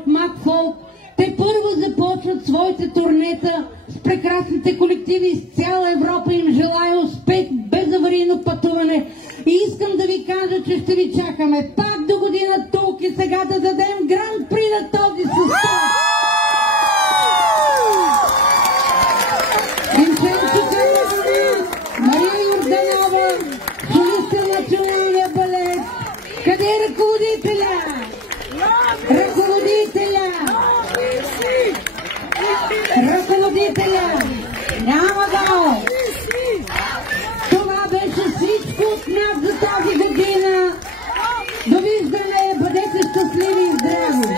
от Макфолк. Те първо започват своите турнета с прекрасните колективи из цяла Европа. Им желая успех, безаварийно пътуване. И искам да ви кажа, че ще ви чакаме пак до година тук и сега да дадем гран-при на този състав. Винченцо Мария Йорданова, солиста на Националния балет. Къде е ръководителя? Ръководителя! Няма го! Това беше всичко от нас за тази година. Довиждане! Бъдете щастливи и здрави!